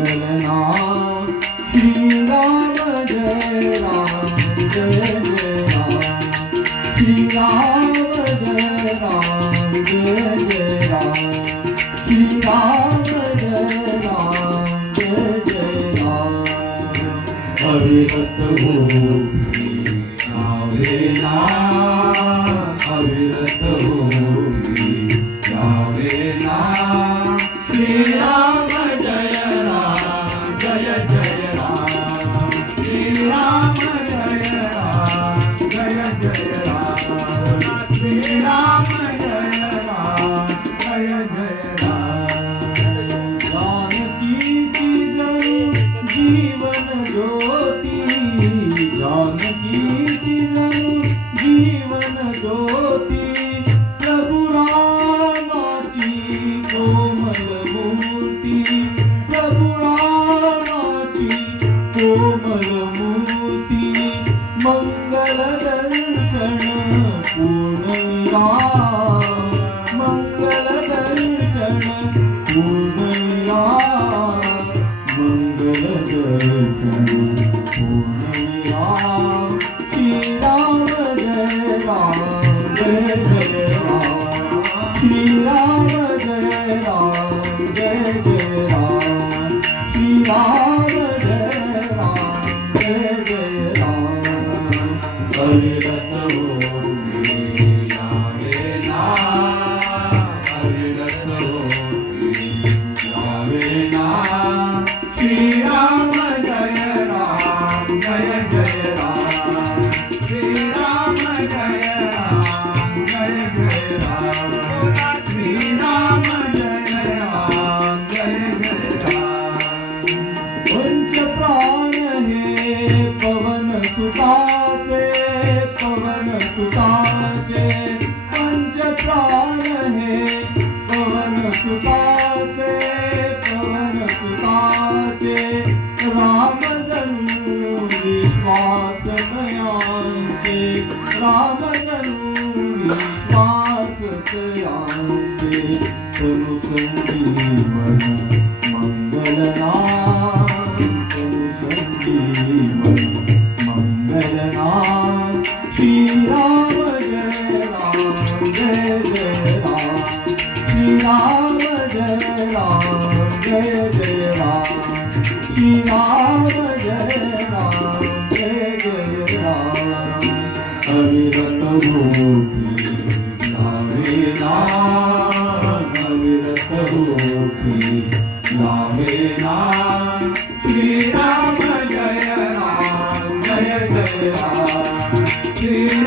मंगलनाम श्री राम जय राम जय जय राम श्री राम जय राम जय जय राम श्री राम जय राम जय जय राम अविरत हो जावे नाम अविरत हो जावे नाम श्री राम जय राम जय जय राम श्री राम जय राम जय जय राम श्री राम जय राम जय जय राम जानकी जीवन ज्योति जानकी जीवन ज्योति प्रभु रामाची कोमल मूर्ति प्रभु रामाची कोमल मूर्ति मंगल दर्शन पूर्ण मंगल दर्शन पूर्ण मंगल दर्शन पूर्ण श्री राम जय राम जय जय राम श्री राम जय राम जय जय राम श्री राम जय राम जय जय राम अविरत हो जावे नाम अविरत हो जावे नाम श्री राम जय राम जय जय राम श्री राम जय राम जय जय राम श्री राम जय राम जय जय राम पंच प्राण हे पवन सुताचे पवन सुताचे पंच प्राण हे पवन सुताचे पवन सुताचे राम जन्म विश्वास नयांचे राम जन्म विश्वास तयांचे तनु संजीवन मंगलनाम तनु संजीवन मंगलनाम श्री राम जय राम जय जय राम श्री राम जय राम जय जय राम श्री राम जय राम जय जय राम अविरत हो जावे नाम अविरत हो जावे नाम श्री राम जय राम जय जय राम श्री